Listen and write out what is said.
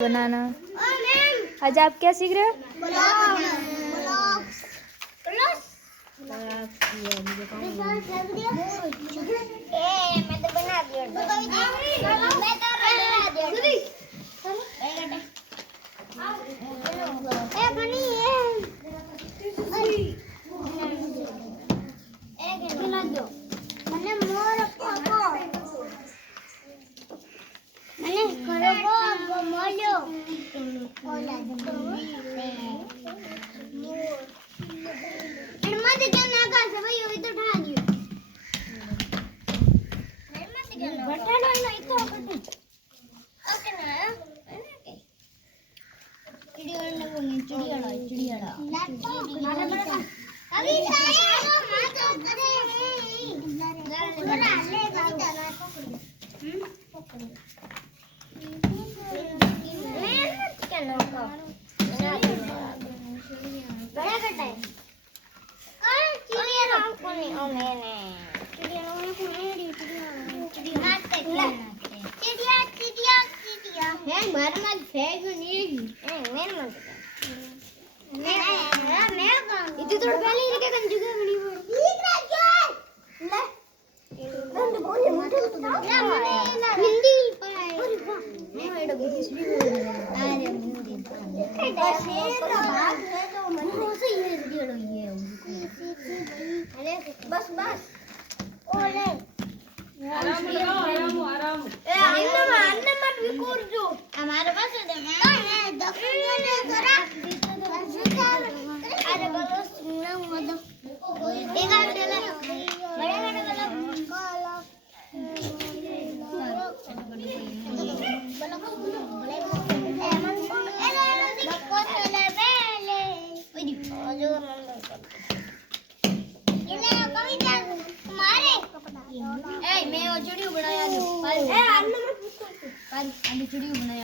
बनाना। आज आप क्या सीख रहे हो? मैं तो बना बस बस ओले आराम अन्ना मत विकोर जो हमारे पास है अरे बोलो सुनना मत एक आ चला बड़े बड़े मैं चूड़ी बनाया